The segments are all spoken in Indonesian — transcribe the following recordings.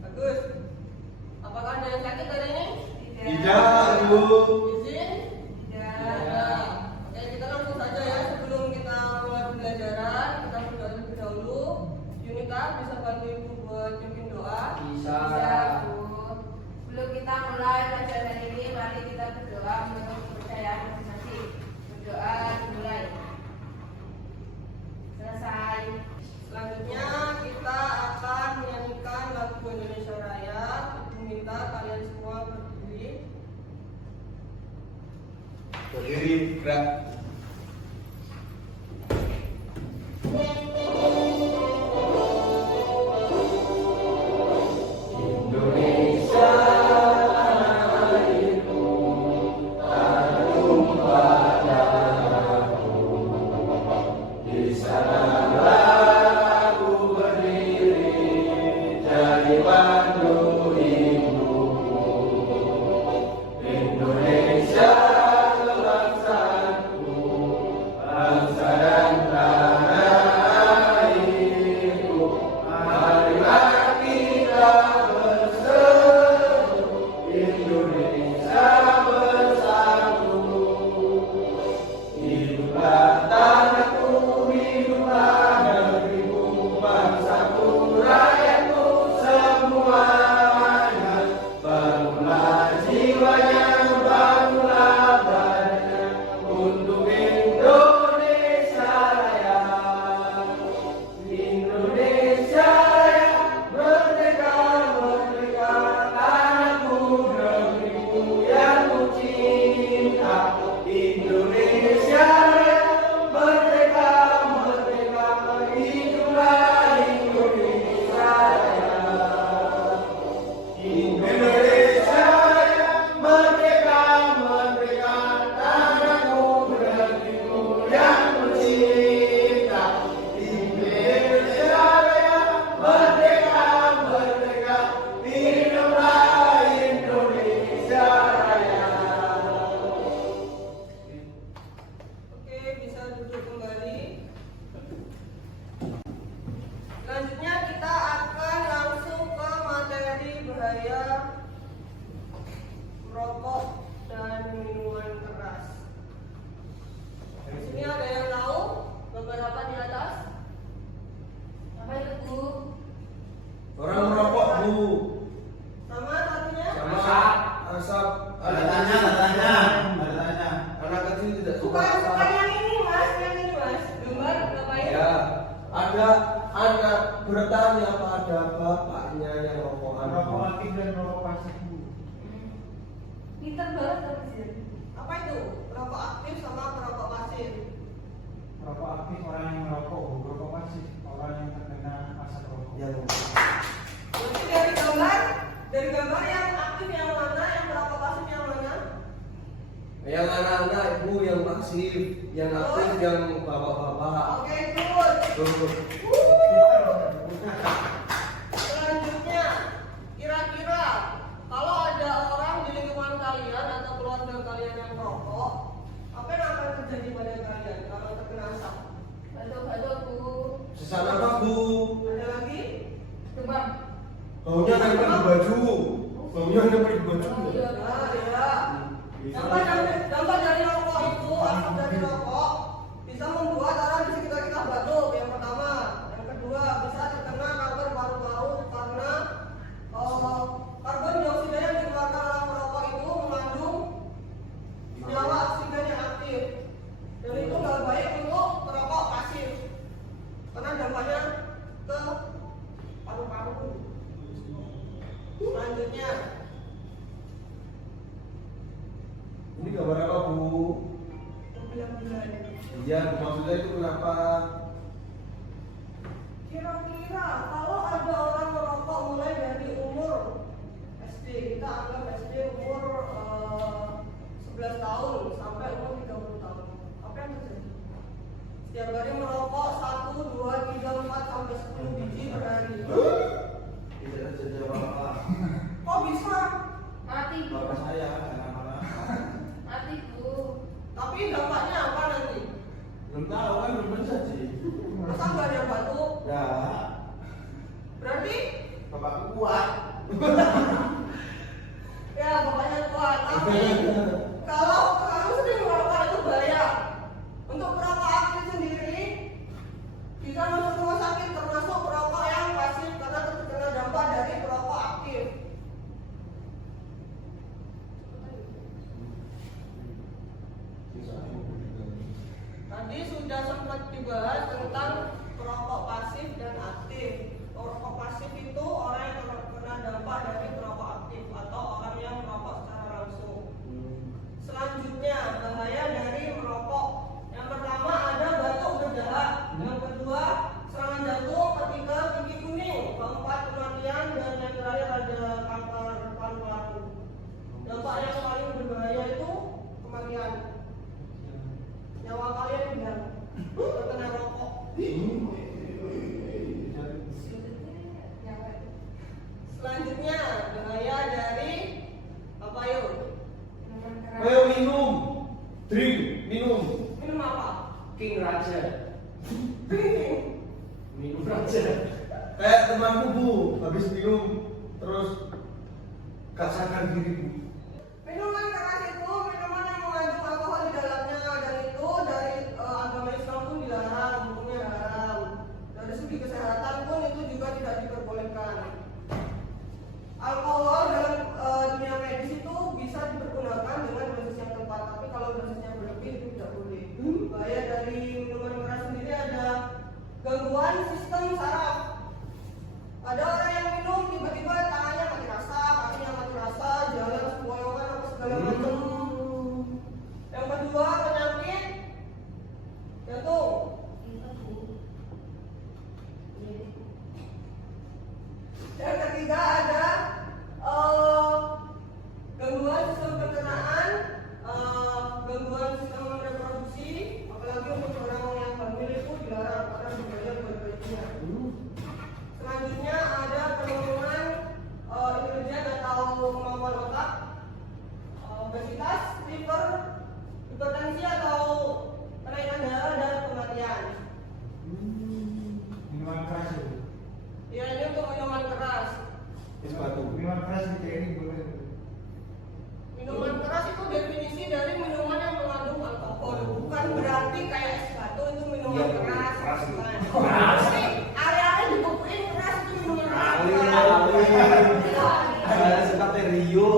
Bagus. Apakah ada yang sakit hari ini? Tidak, Ibu. Izin? Tidak ada. Oke, kita langsung saja ya. Sebelum kita mulai pembelajaran, kita berdoa terlebih dahulu. Yunita bisa bantu Ibu buat pimpin doa? Bisa, Bu. Sebelum kita mulai pelajaran ini, mari kita berdoa menurut kepercayaan masing-masing. Berdoa dimulai. Selesai. Selanjutnya kita akan menyanyikan lagu Indonesia Raya. Ibu minta kalian semua berdiri. Berdiri, gerak. Bertanya pada bapaknya yang rokokan. Rokok aktif dan rokok pasif, Bu. Pinter banget tapi sih. Apa itu? Perokok aktif sama perokok pasif. Rokok aktif orang yang merokok, Bu. Rokok pasif orang yang terkena asap rokok. Yang Jadi dari gambar yang aktif yang mana, yang perokok pasif yang mana? yang anak-anak, Ibu, yang pasif, yang aktif, yang bapak-bapak. Oke, good. Tuh. Selanjutnya, kira-kira kalau ada orang di lingkungan kalian atau keluarga kalian yang merokok, apa yang akan terjadi pada kalian kalau terkena asap? Batuk-batuk, Bu. Sesak apa, Bu? Ada lagi? Demam. Baunya nempel di baju. Baunya nempel di baju. Nah, ya. Dampak dari rokok itu, asap dari rokok bisa membuat orang di sekitar kita batuk. Yang pertama, yang kedua bisa terkena kanker paru-paru karena karbon dioksida yang dikeluarkan oleh merokok itu mengandung senyawa oksigen yang aktif. Dan itu nggak baik untuk perokok pasif karena dampaknya ke paru-paru. Selanjutnya, Ini gambar apa, Bu? bulan-bulan. Iya, maksudnya itu kenapa? Kira-kira kalau ada orang merokok mulai dari umur SD, kita anggap SD umur 11 tahun sampai umur 30 tahun, apa yang terjadi? Setiap hari merokok 1, 2, 3, 4 sampai 10 biji per hari. Tidak terjadi apa-apa. Kok bisa? Berarti Bapakku kuat. ya bapaknya kuat. Tapi kalau kamu sering merokok itu bahaya. Untuk perokok aktif sendiri bisa masuk rumah sakit, termasuk perokok yang pasif karena terkena dampak dari perokok aktif. Tadi sudah sempat dibahas tentang perokok pasif dan aktif. Perokok pasif itu orang yang terkena dampak dari perokok aktif atau orang yang merokok secara langsung. Selanjutnya, bahaya dari merokok. Yang pertama ada batuk berdahak. Yang kedua, serangan jantung ketika gigi kuning. Keempat, kematian, dan yang terakhir ada kanker paru-paru. Dampak yang paling berbahaya itu kematian. Nyawa kalian hilang terkena rokok. Selanjutnya, bahaya dari apa yuk? Ayo minum, drink, minum. Minum apa? King Raja. Drinking. Minum Raja. Kayak temanku bu, habis minum terus kasakan diri bu. Minuman keras itu minuman yang mengandung alkohol di dalamnya, dan itu dari agama Islam pun dilarang, hukumnya haram. Dari segi kesehatan pun itu juga tidak diperbolehkan. Alkohol dalam dunia medis itu bisa dipergunakan dengan dosis yang tepat, tapi kalau dosisnya berlebih itu tidak boleh. Bahaya dari minuman keras sendiri ada gangguan sistem saraf. Ada orang yang minum tiba-tiba tangannya mati rasa, kakinya mati rasa, jalan sempoyongan apa segala macam. Yang kedua penyakit jantung. Yang ketiga ada gangguan sistem pencernaan, gangguan sistem reproduksi, apalagi untuk orang yang hamil itu dilarang karena berbahaya buat bayinya. Selanjutnya ada penurunan intelijen atau kemampuan otak, obesitas, liver, hipertensi atau kenaikan darah dan kematian. Minuman keras itu. Ya, ini untuk minuman keras. Minuman keras di TNI boleh. Minuman keras itu definisi dari minuman yang mengandung alkohol. Bukan berarti kayak es batu itu minuman Iya, keras. keras. Bukan. Keras. Tapi area-area dibukuin keras itu minuman keras. Saya suka Rio.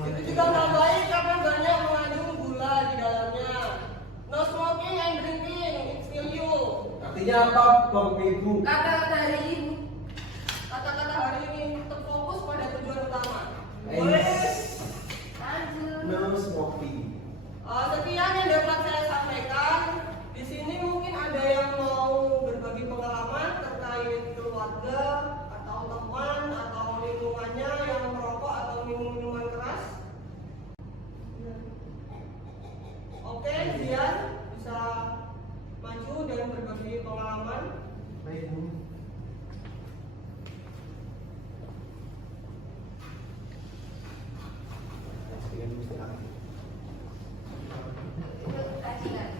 Itu juga nggak baik karena banyak mengandung gula di dalamnya. No smoking and drinking, it's kill you. Artinya apa bang ibu? Kata-kata hari ini. Kata-kata hari ini terfokus pada tujuan utama. Eh. Boleh. Lanjut. No smoking. Sekian yang dapat saya sampaikan. Di sini mungkin ada yang mau berbagi pengalaman terkait keluarga atau teman atau lingkungannya yang merokok atau minum minuman keras. Oke, Zian bisa maju dan berbagi pengalaman. Baik bu. Itu kajian.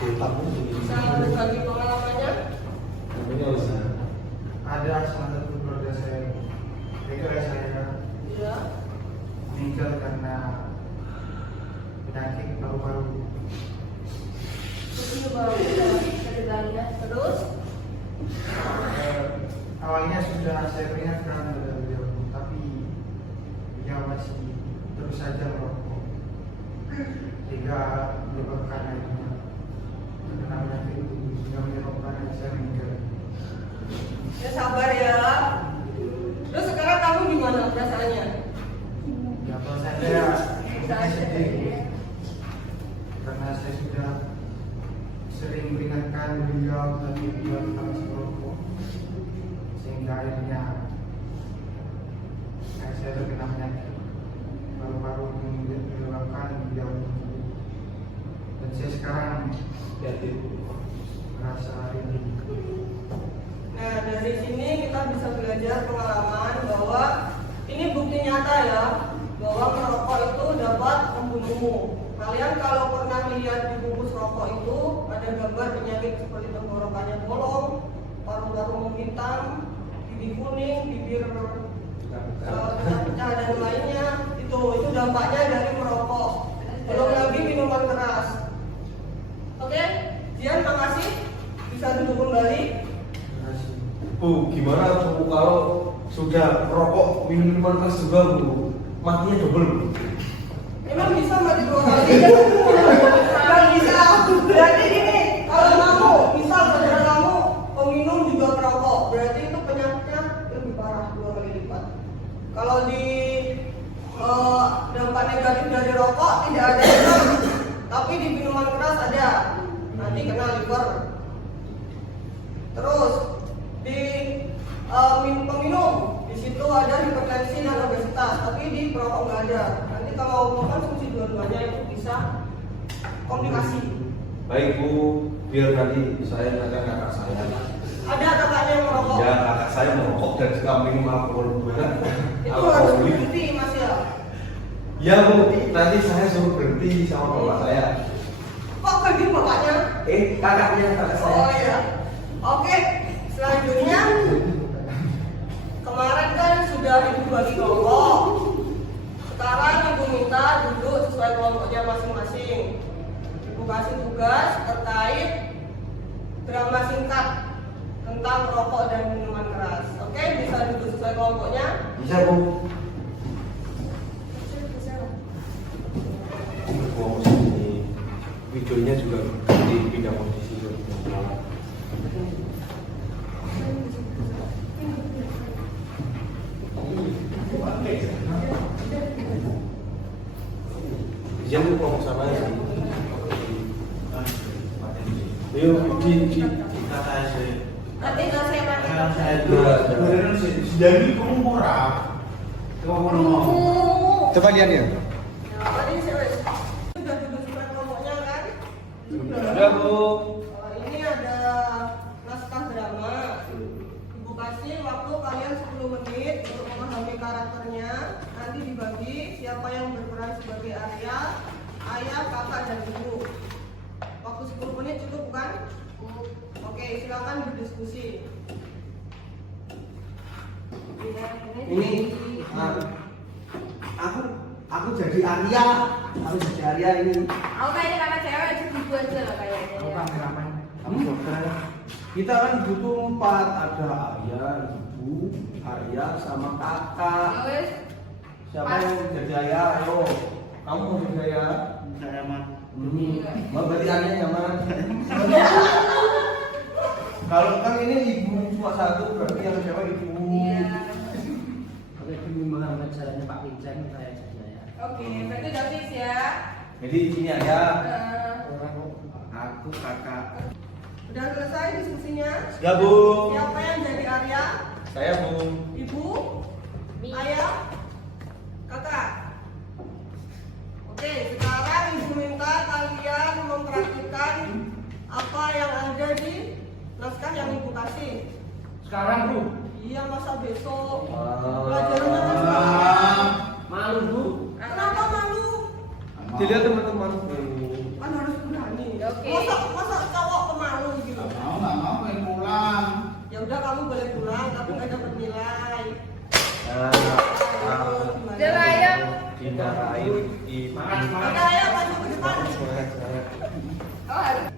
Bisa berbagi pengalamannya. Ada salah satu keluarga saya, itu ayah saya Iya. meninggal karena penyakit paru-paru. Begini baru ceritanya. Terus Awalnya sudah saya peringatkan kepada beliau, tapi beliau masih terus saja merokok, sehingga menyebabkan akhirnya terkena penyakit itu, sehingga menyebabkan ayah saya meninggal. ya sabar ya. Terus sekarang kamu gimana perasaannya? Ya kalau saya sedih, karena saya sudah sering peringatkan beliau tapi beliau tetap masih merokok, sehingga akhirnya saya terkena penyakit paru-paru yang menyebabkan beliau meninggal. Dan saya sekarang merasa ini. Nah, dari sini kita bisa belajar pengalaman bahwa ini bukti nyata ya, bahwa merokok itu dapat membunuhmu. Kalian kalau pernah lihat di bungkus rokok itu ada gambar penyakit seperti tenggorokannya bolong, paru-paru menghitam, gigi kuning, bibir pecah-pecah dan lainnya. Itu dampaknya dari merokok. Belum lagi minuman keras. Oke, Jian, makasih. Bisa duduk kembali. Bu, gimana Bu kalau sudah merokok minum minuman keras juga Bu? Matinya double Bu. Emang bisa mati 2 kali? Nggak bisa. Berarti gini, kalau kamu, misal saudara kamu peminum juga merokok, berarti itu penyakitnya lebih parah 2 kali lipat. Kalau di dampak negatif dari rokok tidak ada, tapi di minuman keras ada. Nanti kena liver. Terus di peminum, di situ ada hipertensi dan obesitas, tapi di perokok nggak ada. Nanti kalau mengkonsumsi dua-duanya itu bisa komplikasi. Baik Bu, biar nanti saya tanya kakak saya. Ada kakaknya yang merokok. Ya, kakak saya merokok dan suka minum alkohol berat. Itu harus berhenti Mas ya. Ya Bu, nanti saya suruh berhenti sama bapak saya. Kok pergi bapaknya? Kakaknya kakak saya. Oh ya. Oke, selanjutnya kemarin kan sudah ibu bagi kelompok. Sekarang ibu minta duduk sesuai kelompoknya masing-masing. Ibu kasih tugas terkait drama singkat tentang merokok dan minuman keras. Oke, bisa duduk sesuai kelompoknya. Bisa Bu. Mau sini. Videonya juga dipindah posisi. Jangan lupa mau sama ya. Ayo di kata saya. Nanti kalau saya mati. Saya dulu. Jadi kamu murah. Coba lihat ya. Tadi saya sudah duduk sesuai kelompoknya kan? Sudah Bu. Ini ada naskah drama. Ibu kasih waktu kalian 10 menit untuk memahami karakternya. Nanti dibagi siapa yang berperan sebagai Arya, ayah, kakak, dan ibu. Waktu 10 menit cukup bukan? Oke, silakan berdiskusi. Ini aku jadi Arya. Aku jadi Arya ini. Aku kayaknya kakak cewek jadi ibu aja lah kayaknya. Kamu kan kenapa? Kamu dokter. Kita kan butuh 4, ada Arya, ibu, Arya, sama kakak. Ya wes. Siapa yang jadi ayah? Ayo. Kamu mau jadi ayah? Saya mah. Mbak berarti Arya nyaman. Kalau kan ini ibu cuma satu, berarti yang siapa ibu? Iya. Oke, demi menghambat jalannya Pak Pinjang, saya jadi ya. Oke, berarti udah fix ya. Jadi ini ayah. Eh, Aku kakak. Udah selesai diskusinya? Ya Bu. Siapa yang jadi Arya? Saya Bu. Ibu? Ayah? Kakak? Oke, sekarang ibu minta kalian mempraktikkan apa yang ada di naskah yang ibu kasih. Sekarang Bu. Iya, masa besok? Ah. Pelajarannya kan sekarang. Malu Bu. Kenapa malu? Dilihat teman-teman. Kan harus berani. Oke. Masa cowok pemalu gitu? Nggak mau pengen pulang. Ya udah, kamu boleh pulang, tapi nggak dapat nilai. Udah lah ya. Dimarahin. Oke, ayo maju ke depan. Oh harus.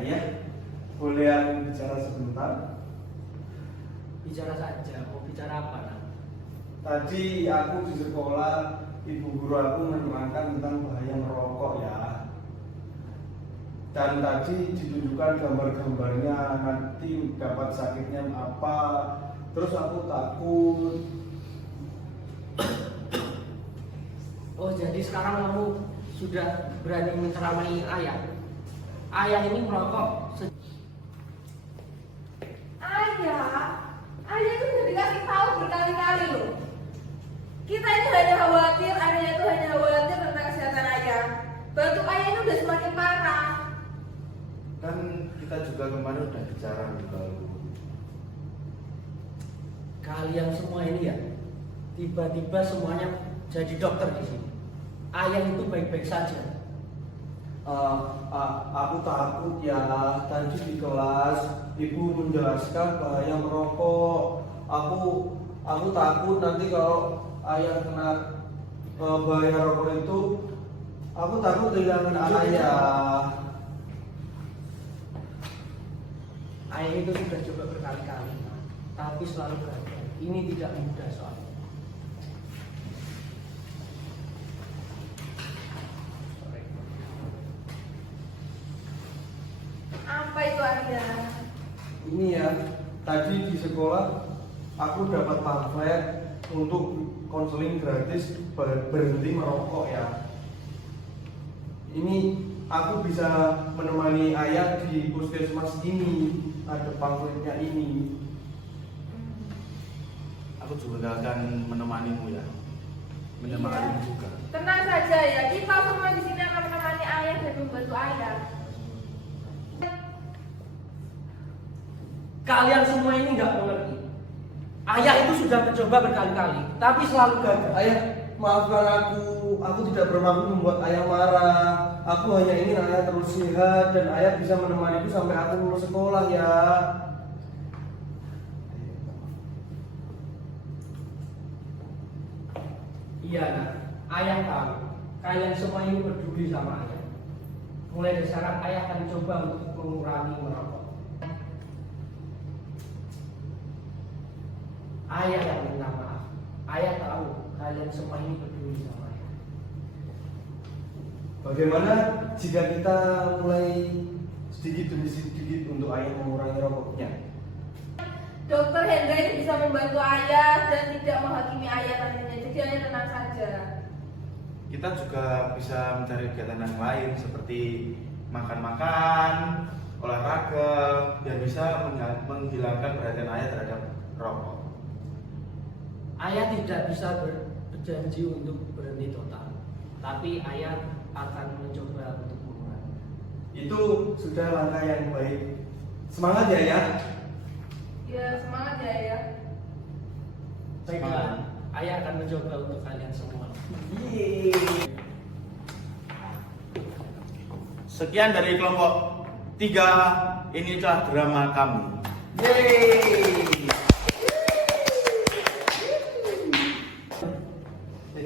Ayah, boleh aku bicara sebentar? Bicara saja, mau bicara apa nak? Tadi aku di sekolah, ibu guru aku menerangkan tentang bahaya merokok ya. Dan tadi ditunjukkan gambar-gambarnya, nanti dapat sakitnya apa. Terus aku takut. Oh, jadi sekarang kamu sudah berani menceramai ayah? Ayah ini merokok. Ayah itu udah dikasih tahu berkali-kali loh. Kita ini hanya khawatir, ayah itu hanya khawatir tentang kesehatan ayah. Batuk ayah ini udah semakin parah. Kan kita kita juga kemarin udah bicara juga. Kalian semua ini ya, tiba-tiba semuanya jadi dokter di sini. Ayah itu baik-baik saja. Aku takut ya, tadi di kelas ibu menjelaskan bahaya merokok. Aku takut nanti kalau ayah kena bahaya rokok itu, aku takut kehilangan ayah. Ayah itu sudah coba berkali-kali, tapi selalu gagal. Ini tidak mudah soalnya. Apa itu Arya? Ini ya, tadi di sekolah aku dapat pamflet untuk konseling gratis berhenti merokok ya. Ini aku bisa menemani ayah di puskesmas ini, ada pamfletnya ini. Aku juga akan menemanimu ya, menemanimu Iya. juga. Tenang saja ya, kita semua di sini akan menemani ayah dan membantu ayah. Kalian semua ini nggak mengerti. Ayah itu sudah mencoba berkali-kali, tapi selalu gagal. Ayah, maafkan aku tidak bermaksud membuat ayah marah. Aku hanya ingin ayah terus sehat dan ayah bisa menemaniku sampai aku lulus sekolah ya. Iya nak, ayah tahu. Kalian semua ini peduli sama ayah. Mulai dari sekarang ayah akan coba untuk mengurangi merokok. Ayah yang minta maaf. Ayah tahu kalian semua ini peduli sama ayah. Bagaimana jika kita mulai sedikit demi sedikit untuk ayah mengurangi rokoknya? Dokter Hendra ini bisa membantu ayah dan tidak menghakimi ayah nantinya. Jadi ayah tenang saja. Kita juga bisa mencari kegiatan yang lain seperti makan-makan, olahraga, biar bisa menghilangkan perhatian ayah terhadap rokok. Ayah tidak bisa berjanji untuk berhenti total, tapi ayah akan mencoba untuk mengurangi. Itu sudah langkah yang baik. Semangat ya ya. Ya semangat ya ayah. Baiklah, ayah akan mencoba untuk kalian semua. Sekian dari kelompok 3, ini adalah drama kami. Yeay.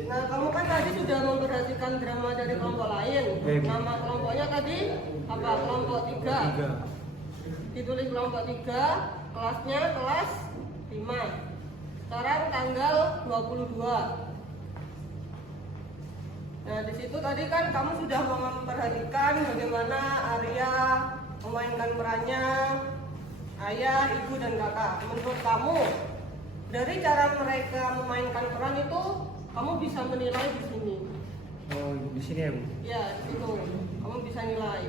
Nah, kamu kan tadi sudah memperhatikan drama dari kelompok lain. Nama kelompoknya tadi apa? Kelompok 3. Ditulis kelompok 3, kelasnya kelas 5. Sekarang tanggal 22. Nah, di situ tadi kan kamu sudah memperhatikan bagaimana Arya memainkan perannya ayah, ibu, dan kakak. Menurut kamu, dari cara mereka memainkan peran itu, kamu bisa menilai di sini. Oh, di sini ya Bu? Ya, di situ. Kamu bisa nilai.